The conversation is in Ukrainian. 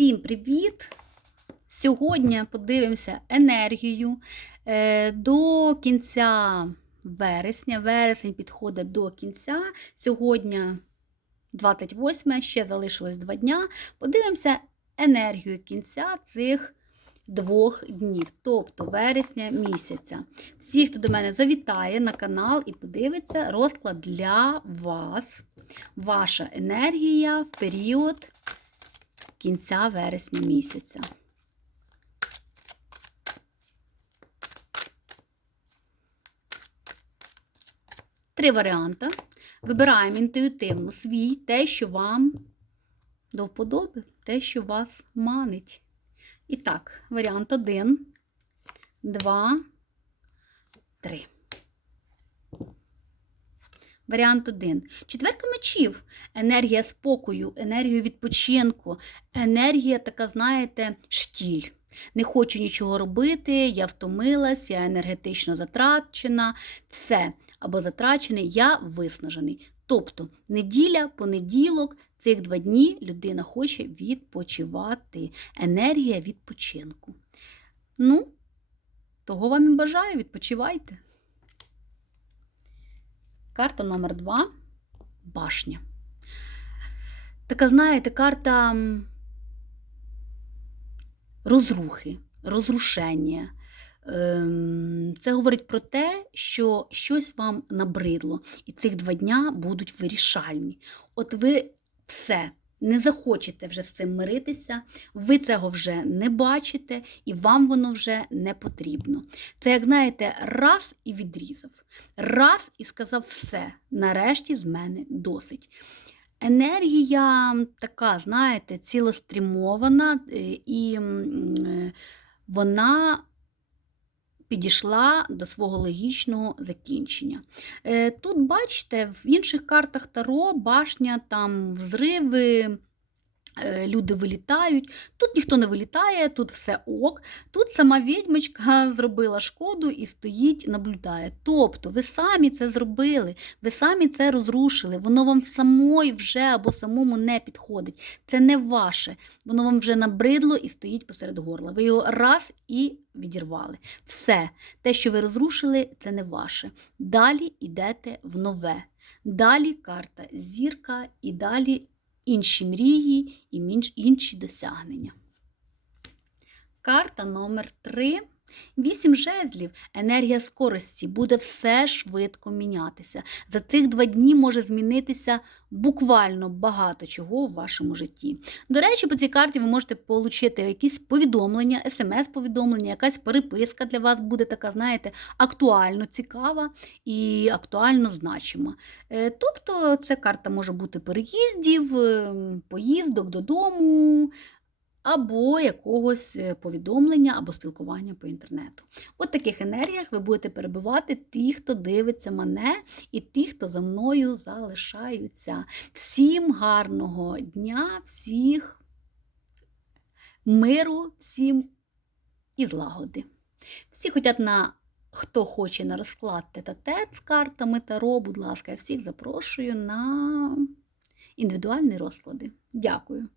Всім привіт! Сьогодні подивимося енергію е, до кінця вересня. Вересень підходить до кінця. Сьогодні 28, ще залишилось два дня. Подивимося енергію кінця цих двох днів, тобто вересня місяця. Всі, хто до мене завітає на канал і подивиться розклад для вас. Ваша енергія в період кінця вересня місяця. Три варіанти. Вибираємо інтуїтивно свій, те, що вам до вподоби, те, що вас манить. І так, варіант 1, 2, 3. Варіант 1. Четверка мечів. Енергія спокою, енергія відпочинку, енергія така, знаєте, штіль. Не хочу нічого робити, я втомилась, я енергетично затрачена, все або затрачений, я виснажений. Тобто, неділя, понеділок, цих два дні людина хоче відпочивати. Енергія відпочинку. Ну, того вам і бажаю, відпочивайте. Карта номер 2 башня. Така, знаєте, карта розрухи, розрушення. Це говорить про те, що щось вам набридло, і цих два дня будуть вирішальні. От ви все не захочете вже з цим миритися, ви цього вже не бачите, і вам воно вже не потрібно. Це, як знаєте, раз і відрізав, раз і сказав все. Нарешті з мене досить. Енергія така, знаєте, цілестрімована, і вона підійшла до свого логічного закінчення. Тут, бачите, в інших картах Таро башня, там взриви. Люди вилітають, тут ніхто не вилітає, тут все ок. Тут сама відьмочка зробила шкоду і стоїть, наблюдає. Тобто ви самі це зробили, ви самі це розрушили, воно вам самої вже або самому не підходить. Це не ваше, воно вам вже набридло і стоїть посеред горла. Ви його раз і відірвали. Все, те, що ви розрушили, це не ваше. Далі йдете в нове. Далі карта зірка і далі інші мрії і інші досягнення. Карта номер 3. Вісім жезлів, енергія скорості, буде все швидко мінятися. За цих два дні може змінитися буквально багато чого в вашому житті. До речі, по цій карті ви можете отримати якісь повідомлення, смс-повідомлення, якась переписка для вас буде така, знаєте, актуально цікава і актуально значима. Е, тобто, ця карта може бути переїздів, ем, поїздок додому або якогось е, повідомлення або спілкування по інтернету. От таких енергіях ви будете перебувати ті, хто дивиться мене, і ті, хто за мною залишаються. Всім гарного дня, всіх миру, всім і злагоди. Всі хочуть на. Хто хоче на розклад тет-а-тет з картами Таро, будь ласка, я всіх запрошую на індивідуальні розклади. Дякую.